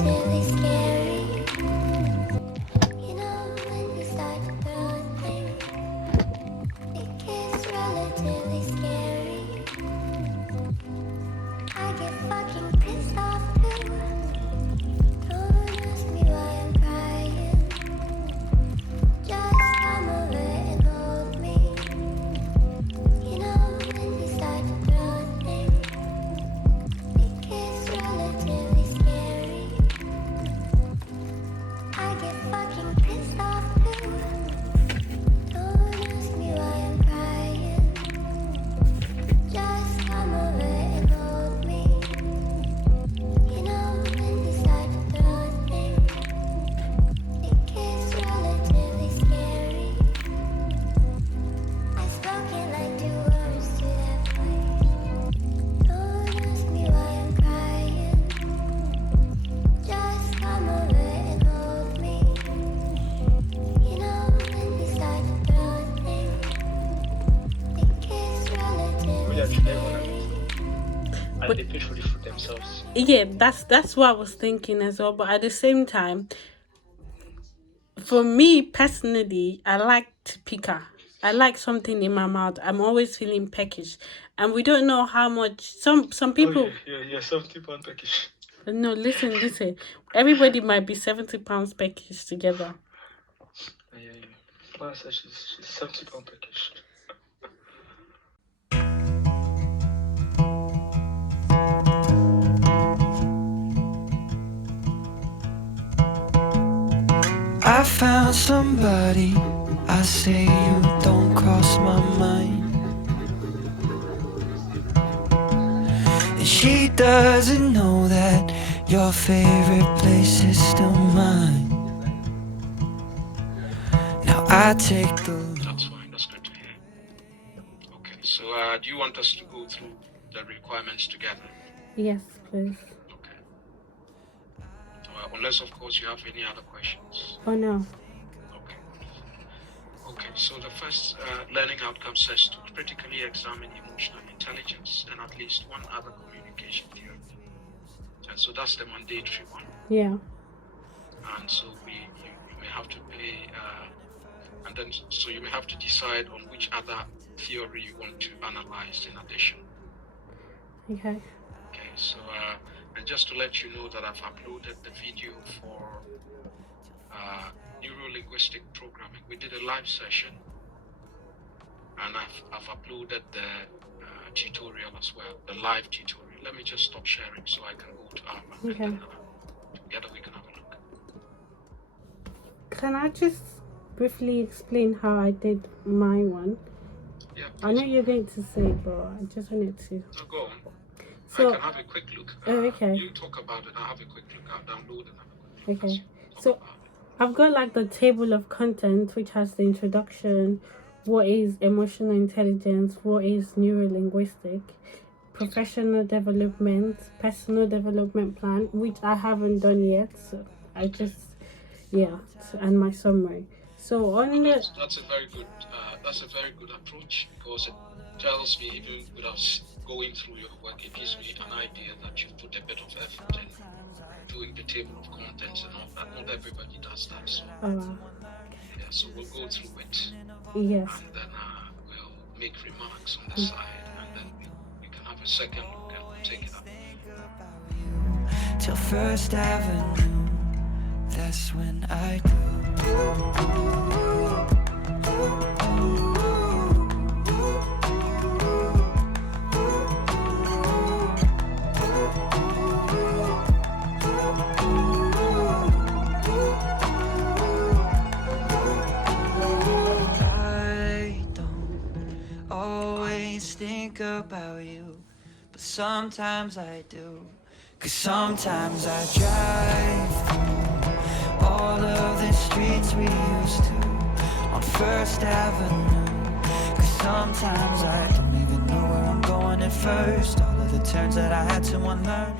relatively scary. You know when you start to throw things, it gets relatively scary. I get fucking pissed off too. Don't ask me why I'm crying. Just come over and hold me. You know when you start to throw things, it gets relatively scary. I get fucking pissed off too. Don't ask me why I'm crying. Just come over and hold me. You know when you start to throw things, it gets relatively scary. I spoke it like 2 words to that voice. Don't ask me why I'm crying. Just come over and hold me. You know when you start to throw things, it gets relatively scary. And they pay for the food themselves. Yeah, that's what I was thinking as well. But at the same time, for me personally, I like to picker. I like something in my mouth. I'm always feeling peckish, and we don't know how much some people. Yeah, 70 pound package. No, listen. Everybody might be 70 pounds package together. Yeah. Plus, she's 70 pound package. I found somebody, I say you don't cross my mind. And she doesn't know that your favorite place is still mine. Now I take the That's fine. That's good to hear. Okay, so do you want us to go through the requirements together? Yes, please. Okay. Unless, of course, you have any other questions. Oh no. Okay. Okay, so the first learning outcome says to critically examine emotional intelligence and at least one other communication theory. And so that's the mandatory one. Yeah. And so you may have to pay, and then so you may have to decide on which other theory you want to analyze in addition. Okay. Okay, so and just to let you know that I've uploaded the video for neuro-linguistic programming. We did a live session, and I've uploaded the tutorial as well, the live tutorial. Let me just stop sharing so I can go to Alma. Okay. And then, together we can have a look. Can I just briefly explain how I did my one? Yeah, I know please. you're going to say, but I just wanted to. So go on. So- I can have a quick look. Oh, okay. You talk about it. I'll have a quick look. I'll download and have a quick look. Okay. Talk So about it. I've got like the table of content, which has the introduction, what is emotional intelligence, what is neuro-linguistic, professional development, personal development plan, which I haven't done yet. So I just, and my summary. So on the, That's a very good approach, because it tells me, even without going through your work, it gives me an idea that you've put a bit of effort in doing the table of contents and all that. Not everybody does that, so yeah. So we'll go through it, yes, and then we'll make remarks on the side, and then we can have a second look and we'll take it up. till First Avenue. That's when I do. I don't always think about you, but sometimes I do. 'Cause sometimes I drive through all of the streets we used to on First Avenue. 'Cause sometimes I don't even know where I'm going at first. All of the turns that I had to unlearn.